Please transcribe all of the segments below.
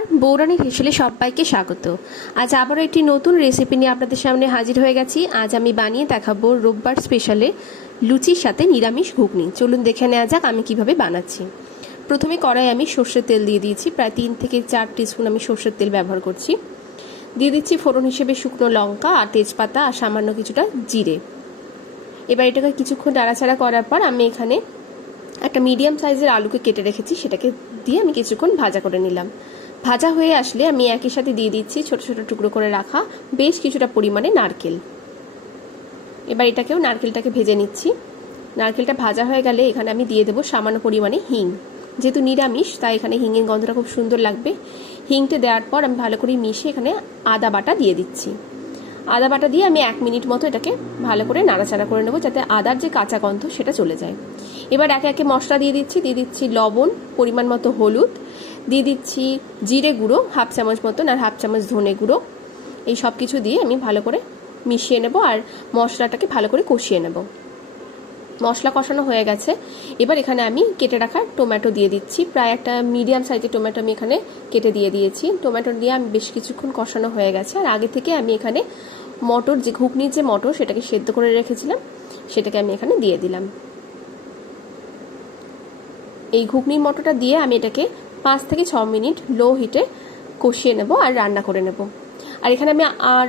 নমস্কার, বৌরানীর হেসেলে সবাইকে স্বাগত। আজ আবারও একটি নতুন রেসিপি নিয়ে আপনাদের সামনে হাজির হয়ে গেছি। আজ আমি বানিয়ে দেখাবো রোববার স্পেশালে লুচির সাথে নিরামিষ ঘুগনি। চলুন দেখে নেওয়া যাক আমি কিভাবে বানাচ্ছি। প্রথমে কড়াই আমি সর্ষের তেল দিয়ে দিয়েছি, প্রায় 3 থেকে 4 টিস্পুন আমি সর্ষের তেল ব্যবহার করছি। দিয়ে দিচ্ছি ফোড়ন হিসেবে শুকনো লঙ্কা আর তেজপাতা আর সামান্য কিছুটা জিরে। এবার এটাকে কিছুক্ষণ নাড়াচাড়া করার পর আমি এখানে একটা মিডিয়াম সাইজের আলুকে কেটে রেখেছি, সেটাকে দিয়ে আমি কিছুক্ষণ ভাজা করে নিলাম। ভাজা হয়ে আসলে আমি একই সাথে দিয়ে দিচ্ছি ছোট ছোট টুকরো করে রাখা বেশ কিছুটা পরিমাণে নারকেল। এবার নারকেলটাকে ভেজে নিচ্ছি। নারকেলটা ভাজা হয়ে গেলে এখানে আমি দিয়ে দেবো সামান্য পরিমাণে হিং। যেহেতু নিরামিষ তাই এখানে হিঙের গন্ধটা খুব সুন্দর লাগবে। হিংটা দেওয়ার পর আমি ভালো করে মিশিয়ে এখানে আদা বাটা দিয়ে দিচ্ছি। আদা বাটা দিয়ে আমি 1 মিনিট মতো এটাকে ভালো করে নাড়াচাড়া করে নেবো, যাতে আদার যে কাঁচা গন্ধ সেটা চলে যায়। এবার একে একে মশলা দিয়ে দিচ্ছি লবণ, পরিমাণ মতো হলুদ, দিয়ে দিচ্ছি জিরে গুঁড়ো 1/2 চামচ মতন আর 1/2 চামচ ধনে গুঁড়ো। এই সব কিছু দিয়ে আমি ভালো করে মিশিয়ে নেব আর মশলাটাকে ভালো করে কষিয়ে নেব। মশলা কষানো হয়ে গেছে। এবার এখানে আমি কেটে রাখা টমেটো দিয়ে দিচ্ছি। প্রায় একটা মিডিয়াম সাইজের টমেটো আমি এখানে কেটে দিয়ে দিয়েছি। টমেটো দিয়ে আমি বেশ কিছুক্ষণ কষানো হয়ে গেছে। আর আগে থেকে আমি এখানে মটর, যে ঘুগনির যে মটর সেটাকে সেদ্ধ করে রেখেছিলাম, সেটাকে আমি এখানে দিয়ে দিলাম। এই ঘুগনির মটরটা দিয়ে আমি এটাকে 5 থেকে 6 মিনিট লো হিটে কষিয়ে নেব আর রান্না করে নেব। আর এখানে আমি আর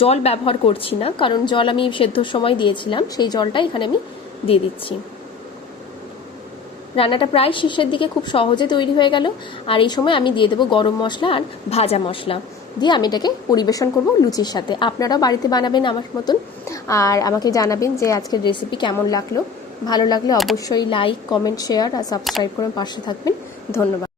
জল ব্যবহার করছি না, কারণ জল আমি সেদ্ধর সময় দিয়েছিলাম, সেই জলটা এখানে আমি দিয়ে দিচ্ছি। রান্নাটা প্রায় শেষের দিকে, খুব সহজে তৈরি হয়ে গেল। আর এই সময় আমি দিয়ে দেবো গরম মশলা আর ভাজা মশলা দিয়ে আমি এটাকে পরিবেশন করব লুচির সাথে। আপনারাও বাড়িতে বানাবেন আমার মতন, আর আমাকে জানাবেন যে আজকের রেসিপি কেমন লাগলো। ভালো লাগলে অবশ্যই লাইক, কমেন্ট, শেয়ার আর সাবস্ক্রাইব করে পাশে থাকবেন। ধন্যবাদ।